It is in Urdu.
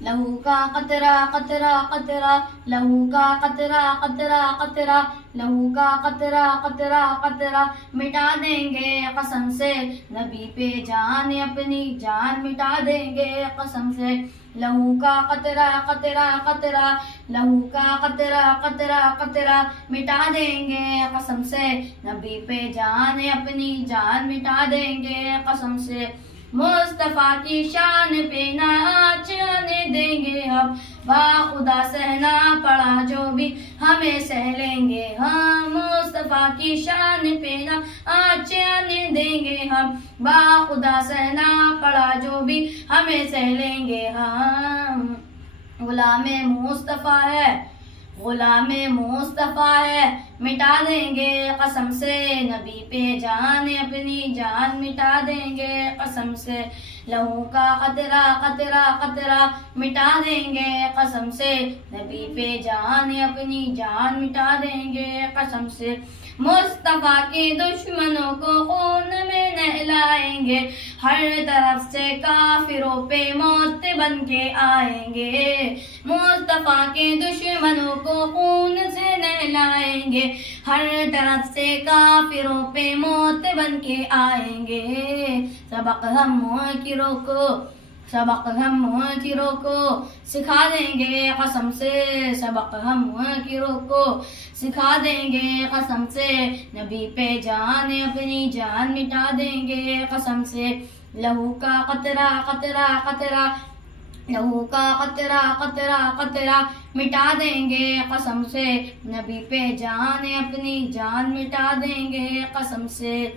لہو کا قطرہ قطرہ قطرہ، لہو کا قطرہ قطرہ قطرہ، لہو کا قطرہ قطرہ قطرہ، مٹا دیں گے قسم سے نبی پہ جان، اپنی جان مٹا دیں گے قسم سے۔ لہو کا قطرہ قطرہ قطرہ، لہو کا قطرہ قطرہ قطرہ، مٹا دیں گے قسم سے نبی پہ جان، اپنی جان مٹا دیں گے قسم سے۔ مصطفیٰ کی شان پہ ناچ آنے دیں گے ہم، باخدا سہنا پڑا جو بھی ہمیں سہ لیں گے ہم۔ مصطفیٰ کی شان پہ ناچ آنے دیں گے ہم، باخدا سہنا پڑا جو بھی ہمیں سہ لیں گے ہم۔ غلام مصطفیٰ ہے، غلام مصطفیٰ ہے، مٹا دیں گے قسم سے نبی پہ جان، اپنی جان مٹا دیں گے قسم سے۔ لہو کا قطرہ قطرہ قطرہ، مٹا دیں گے قسم سے نبی پہ جان، اپنی جان مٹا دیں گے قسم سے۔ مصطفیٰ کے دشمنوں کو خون میں نہلائیں گے، ہر طرف سے کافروں پہ موت بن کے آئیں گے۔ مصطفیٰ کے دشمنوں کو خون سے نہلائیں گے، ہر طرف سے کافروں پہ موت بن کے آئیں گے۔ سبق ہم منکروں کو، سبق ہم منکروں کو سکھا دیں گے قسم سے، سبق ہم منکروں کو سکھا دیں گے قسم سے، نبی پہ جان، اپنی جان مٹا دیں گے قسم سے۔ لہو کا قطرہ قطرہ قطرہ، لہو کا قطرہ قطرہ قطرہ، مٹا دیں گے قسم سے نبی پہ جان، اپنی جان مٹا دیں گے قسم سے۔